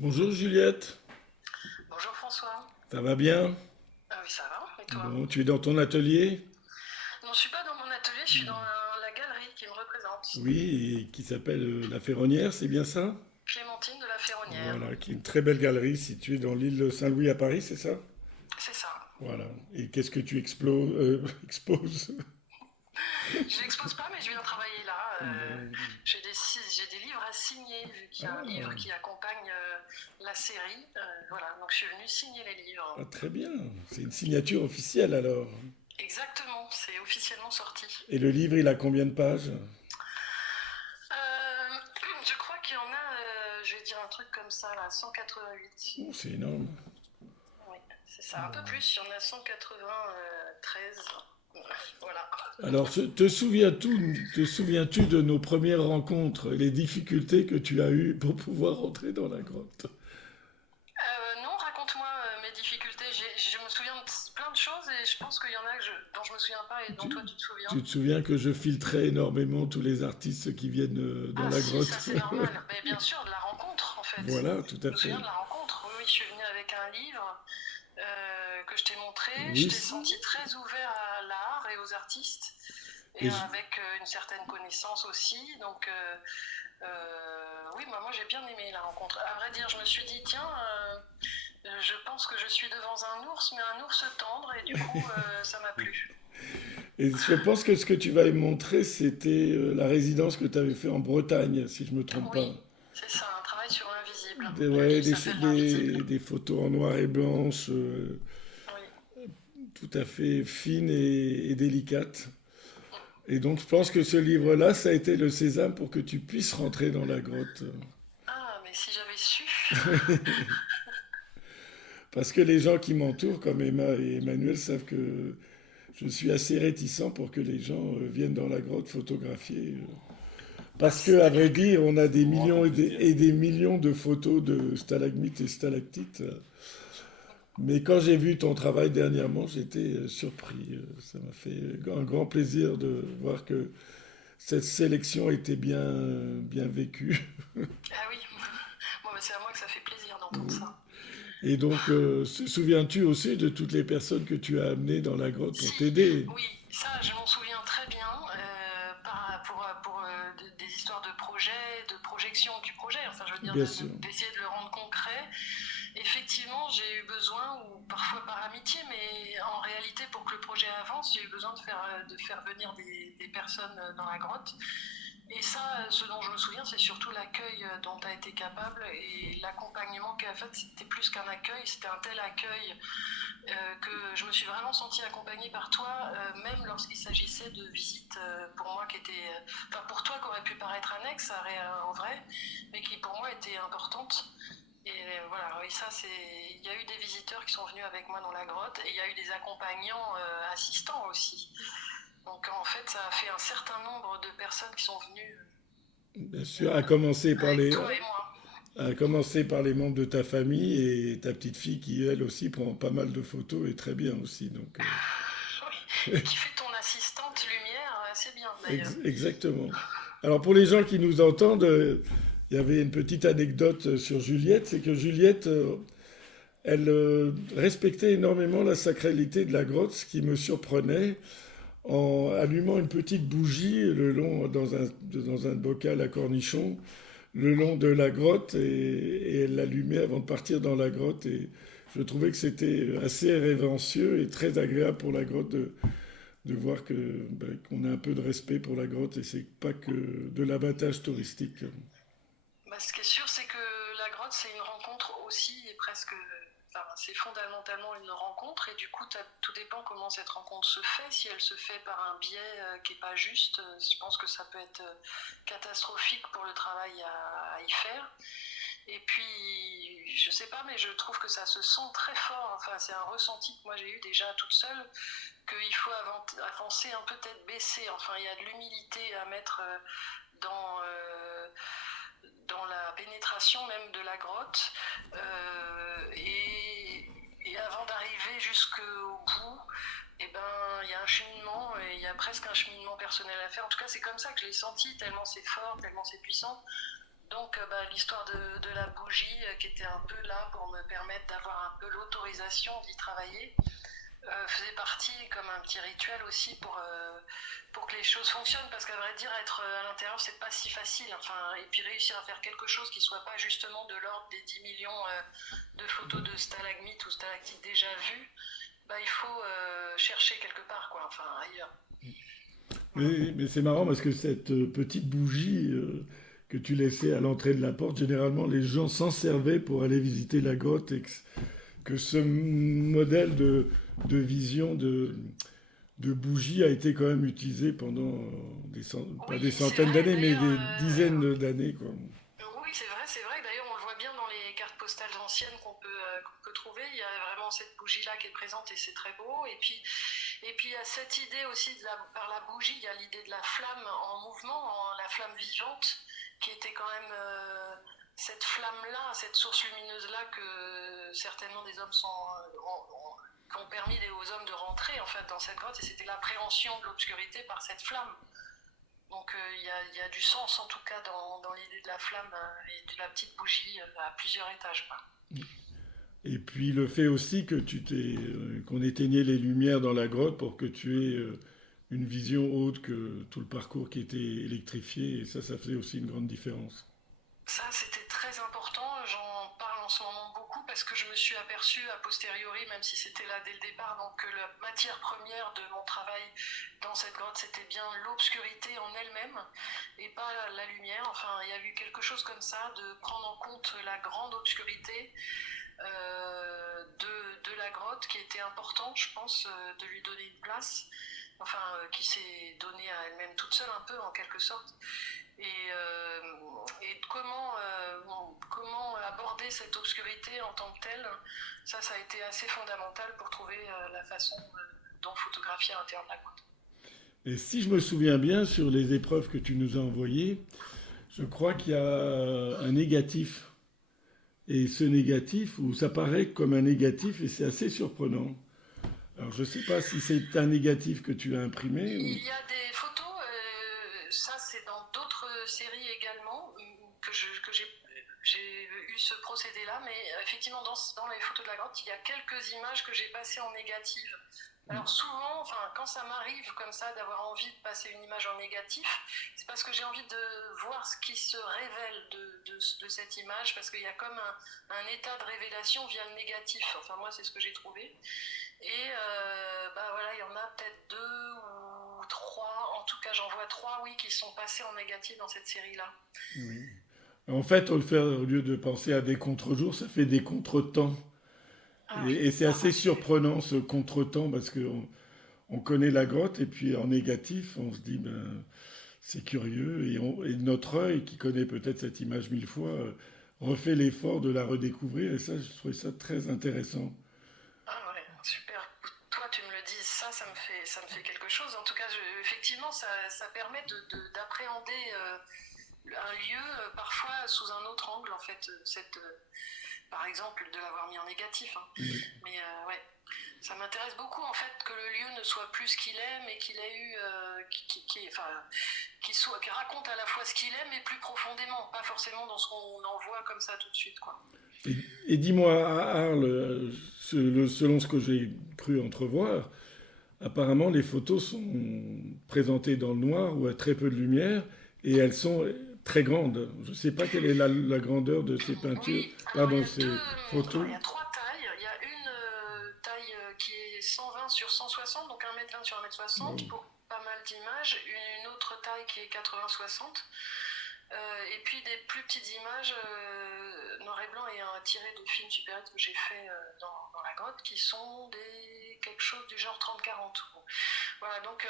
Bonjour Juliette, Bonjour François. ça va bien? Ah oui, ça va, et toi? Bon, tu es dans ton atelier? Non, je suis pas dans mon atelier, je suis dans la galerie qui me représente. Oui, et qui s'appelle La Ferronnière, c'est bien ça? Clémentine de la Ferronnière. Voilà, qui est une très belle galerie située dans l'île Saint-Louis à Paris, c'est ça? C'est ça. Voilà. Et qu'est-ce que tu exposes? Je l'expose pas, mais je viens travailler là. J'ai des livres à signer, vu qu'il y a un livre Ah, qui accompagne la série. Voilà, donc je suis venue signer les livres. ah, très bien, c'est une signature officielle alors. Exactement, c'est officiellement sorti. Et le livre, il a combien de pages? Euh, je crois qu'il y en a, je vais dire un truc comme ça, là, 188. Oh, c'est énorme. Oui, c'est ça, un peu plus, il y en a 193. Voilà. Alors, te souviens-tu de nos premières rencontres, les difficultés que tu as eues pour pouvoir rentrer dans la grotte? Non, raconte-moi mes difficultés. Je me souviens de plein de choses et je pense qu'il y en a dont je me souviens pas et dont Tu, toi tu te souviens. tu te souviens que je filtrais énormément tous les artistes qui viennent dans Ah la si, ça grotte? c'est normal. Mais bien sûr, de la rencontre en fait. Voilà, tout Je à me souviens fait. de la rencontre. Oui, oui, je suis venue avec un livre que je t'ai montré. Je Oui, t'ai senti très ouvert à l'art et aux artistes et et je- avec une certaine connaissance aussi. Donc oui, moi j'ai bien aimé la rencontre. À vrai dire, je me suis dit, tiens, je pense que je suis devant un ours, mais un ours tendre, et du coup, ça m'a plu. et je pense que ce que tu vas me montrer, c'était la résidence que tu avais fait en Bretagne, si je me trompe pas. Oui, c'est ça, un travail sur l'invisible. Le Ouais, livre s'appelle L'invisible. des photos en noir et blanche, Oui. tout à fait fines et délicates. Et donc, je pense que ce livre-là, ça a été le sésame pour que tu puisses rentrer dans la grotte. Ah, mais si j'avais su. Parce que les gens qui m'entourent, comme Emma et Emmanuel, savent que je suis assez réticent pour que les gens viennent dans la grotte photographier. Bah, Parce que, à vrai c'est-à-dire que. dire, on a des millions et des millions de photos de stalagmites et stalactites. Mais quand j'ai vu ton travail dernièrement, j'étais surpris. Ça m'a fait un grand plaisir de voir que cette sélection était bien vécue. Ah oui, bon, bah, c'est à moi que ça fait plaisir d'entendre ça. Et donc, se souviens-tu aussi de toutes les personnes que tu as amenées dans la grotte pour Si, t'aider? oui, ça je m'en souviens très bien pour des histoires de projet, de projection du projet, enfin je veux dire Bien sûr. d'essayer de le rendre concret. Effectivement, j'ai eu besoin, ou parfois par amitié, mais en réalité pour que le projet avance, j'ai eu besoin de faire venir des personnes dans la grotte. Et ça, ce dont je me souviens, c'est surtout l'accueil dont tu as été capable et l'accompagnement qu'en fait, c'était plus qu'un accueil, c'était un tel accueil que je me suis vraiment sentie accompagnée par toi, même lorsqu'il s'agissait de visites pour moi qui étaient, enfin pour toi qui aurait pu paraître annexes en vrai, mais qui pour moi étaient importantes. Et voilà, oui, ça c'est. Il y a eu des visiteurs qui sont venus avec moi dans la grotte et il y a eu des accompagnants assistants aussi. Donc en fait, ça a fait un certain nombre de personnes qui sont venues Bien sûr, avec toi et moi. à commencer par les membres de ta famille et ta petite fille qui, elle aussi, prend pas mal de photos et très bien aussi. Donc, Oui. Et qui fait ton assistante lumière, c'est bien d'ailleurs. exactement. Alors, pour les gens qui nous entendent, il y avait une petite anecdote sur Juliette, c'est que Juliette, elle respectait énormément la sacralité de la grotte, ce qui me surprenait, en allumant une petite bougie le long, dans un bocal à cornichons, le long de la grotte, et elle l'allumait avant de partir dans la grotte. Et je trouvais que c'était assez révérencieux et très agréable pour la grotte de voir que, ben, qu'on a un peu de respect pour la grotte et c'est pas que de l'abattage touristique. Bah, ce qui est sûr, c'est que la grotte, c'est une rencontre aussi, et presque. Enfin, c'est fondamentalement une rencontre, et du coup, tout dépend comment cette rencontre se fait. Si elle se fait par un biais qui n'est pas juste, je pense que ça peut être catastrophique pour le travail à y faire. Et puis, je sais pas, mais je trouve que ça se sent très fort. Enfin, c'est un ressenti que moi j'ai eu déjà toute seule, qu'il faut avancer un peu tête baissée. Enfin, il y a de l'humilité à mettre dans, dans la pénétration même de la grotte. Et avant d'arriver jusqu'au bout, eh ben, il y a un cheminement, et il y a presque un cheminement personnel à faire. En tout cas, c'est comme ça que je l'ai senti, tellement c'est fort, tellement c'est puissant. Donc l'histoire de la bougie qui était un peu là pour me permettre d'avoir un peu l'autorisation d'y travailler faisait partie comme un petit rituel aussi pour que les choses fonctionnent, parce qu'à vrai dire être à l'intérieur c'est pas si facile, enfin, et puis réussir à faire quelque chose qui soit pas justement de l'ordre des 10 millions de photos de stalagmites ou stalactites déjà vues, il faut chercher quelque part quoi, enfin ailleurs. Voilà. Mais c'est marrant parce que cette petite bougie que tu laissais à l'entrée de la porte, généralement les gens s'en servaient pour aller visiter la grotte et que ce modèle de vision de bougie a été quand même utilisé pendant pas des Oui, c'est centaines vrai. d'années, mais D'ailleurs, des dizaines d'années, quoi. oui, c'est vrai, c'est vrai. D'ailleurs, on le voit bien dans les cartes postales anciennes qu'on peut trouver. Il y a vraiment cette bougie-là qui est présente et c'est très beau. Et puis il y a cette idée aussi par la bougie, il y a l'idée de la flamme en mouvement, la flamme vivante, qui était quand même cette flamme-là, cette source lumineuse-là que certainement des hommes qui ont permis aux hommes de rentrer en fait dans cette grotte. Et c'était l'appréhension de l'obscurité par cette flamme. Donc il y a du sens en tout cas dans l'idée de la flamme et de la petite bougie à plusieurs étages, quoi. Et puis le fait aussi que qu'on éteignait les lumières dans la grotte pour que tu aies une vision autre que tout le parcours qui était électrifié, et ça faisait aussi une grande différence. Ça, c'était très important. J'en parle en ce moment beaucoup parce que je me suis aperçue a posteriori, même si c'était là dès le départ, donc que la matière première de mon travail dans cette grotte, c'était bien l'obscurité en elle-même et pas la lumière. Enfin, il y a eu quelque chose comme ça, de prendre en compte la grande obscurité de la grotte, qui était importante, je pense, de lui donner une place, enfin, qui s'est donnée à elle-même toute seule un peu en quelque sorte, et comment aborder cette obscurité en tant que telle, ça a été assez fondamental pour trouver la façon dont photographier à l'intérieur de la grotte. Et si je me souviens bien, sur les épreuves que tu nous as envoyées, je crois qu'il y a un négatif. Et ce négatif, où ça paraît comme un négatif, et c'est assez surprenant. Alors je ne sais pas si c'est un négatif que tu as imprimé ou... Il y a des photos, ça c'est dans d'autres séries également, j'ai eu ce procédé-là, mais effectivement dans les photos de la grotte, il y a quelques images que j'ai passées en négative. Alors souvent, enfin, quand ça m'arrive comme ça d'avoir envie de passer une image en négatif, c'est parce que j'ai envie de voir ce qui se révèle de cette image, parce qu'il y a comme un état de révélation via le négatif. Enfin moi c'est ce que j'ai trouvé. Et voilà, il y en a peut-être deux ou trois, en tout cas j'en vois trois, oui, qui sont passés en négatif dans cette série-là. Oui. En fait, au lieu de penser à des contre-jours, ça fait des contre-temps. Ah oui, Et c'est ah assez bah c'est... surprenant ce contre-temps parce qu'on on connaît la grotte et puis en négatif, on se dit ben c'est curieux et notre œil qui connaît peut-être cette image mille fois refait l'effort de la redécouvrir et ça, je trouvais ça très intéressant. Ah ouais, super. Toi, tu me le dis, ça me fait quelque chose. En tout cas, effectivement, ça permet d'appréhender un lieu parfois sous un autre angle, en fait, par exemple, de l'avoir mis en négatif, hein. Oui. Mais ouais, ça m'intéresse beaucoup en fait que le lieu ne soit plus ce qu'il est, mais qu'il ait eu, enfin, qu'il raconte à la fois ce qu'il est, mais plus profondément, pas forcément dans ce qu'on en voit comme ça tout de suite, quoi. Et, et dis-moi, à Arles, selon ce que j'ai cru entrevoir, apparemment les photos sont présentées dans le noir ou à très peu de lumière et elles sont très grandes. Je ne sais pas quelle est la grandeur de ces peintures, Oui, alors pardon, ces alors photos. il y a trois tailles. Il y a une taille qui est 120 sur 160, donc 1,20 m sur 1,60 m Bon. pour pas mal d'images. Une autre taille qui est 80-60. Et puis des plus petites images noir et blanc et un tiré de film super 8 que j'ai fait dans la grotte, qui sont quelque chose du genre 30-40. Bon. Voilà, donc,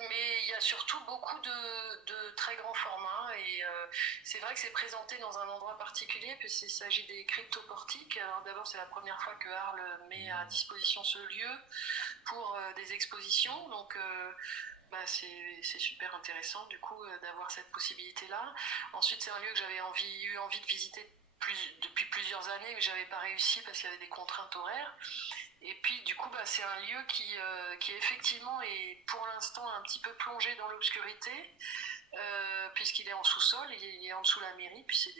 mais il y a surtout beaucoup de très grands formats, et c'est vrai que c'est présenté dans un endroit particulier puisqu'il s'agit des cryptoportiques. Alors d'abord, c'est la première fois que Arles met à disposition ce lieu pour des expositions, donc c'est super intéressant du coup d'avoir cette possibilité-là. Ensuite, c'est un lieu que j'avais eu envie de visiter depuis plusieurs années, mais j'avais pas réussi parce qu'il y avait des contraintes horaires. Et puis du coup, c'est un lieu qui effectivement est pour l'instant un petit peu plongé dans l'obscurité, puisqu'il est en sous-sol, il est en dessous de la mairie, puis c'est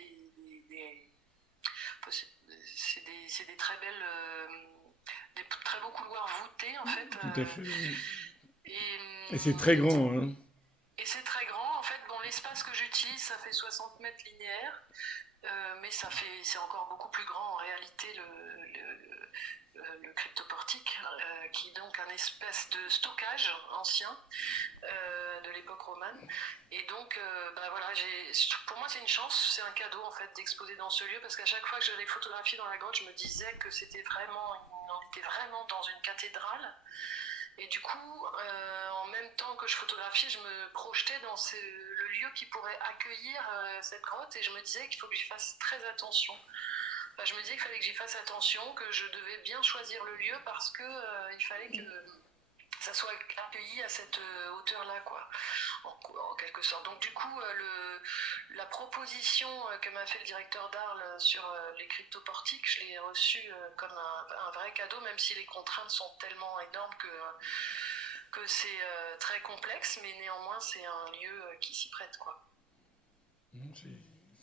des très belles, des très beaux couloirs voûtés en fait. Tout à fait. Oui. Et, Et c'est très grand, hein. et c'est très grand en fait. Bon, l'espace que j'utilise, ça fait 60 mètres linéaires. Mais c'est encore beaucoup plus grand en réalité le cryptoportique, qui est donc un espèce de stockage ancien de l'époque romane. Et donc, voilà, pour moi c'est une chance, c'est un cadeau en fait d'exposer dans ce lieu, parce qu'à chaque fois que j'allais photographier dans la grotte, je me disais que on était vraiment dans une cathédrale. Et du coup, en même temps que je photographiais, je me projetais dans le lieu qui pourrait accueillir cette grotte, et je me disais qu'il faut que j'y fasse très attention. Enfin, je me disais qu'il fallait que j'y fasse attention, que je devais bien choisir le lieu parce que il fallait que ça soit accueilli à cette hauteur-là, quoi, en quelque sorte. Donc du coup, la proposition que m'a fait le directeur d'Arles sur les cryptoportiques, je l'ai reçue comme un vrai cadeau, même si les contraintes sont tellement énormes que c'est très complexe, mais néanmoins c'est un lieu qui s'y prête, quoi.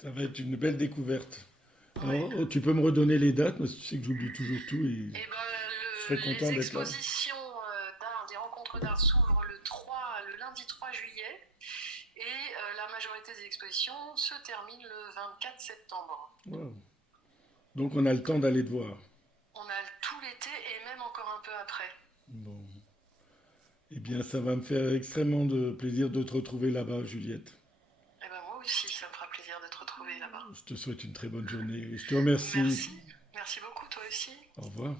Ça va être une belle découverte. Ouais. Alors, tu peux me redonner les dates, parce que tu sais que j'oublie toujours tout et Et je serais content les d'être là. expositions d'art, des rencontres d'art s'ouvrent le lundi 3 juillet, et la majorité des expositions se terminent le 24 septembre. Wow. Donc on a le temps d'aller te voir. On a tout l'été et même encore un peu après. Bon. Eh bien, ça va me faire extrêmement de plaisir de te retrouver là-bas, Juliette. Et ben moi aussi, ça me fera plaisir de te retrouver là-bas. Je te souhaite une très bonne journée. Je te remercie. Merci, merci beaucoup toi aussi. Au revoir.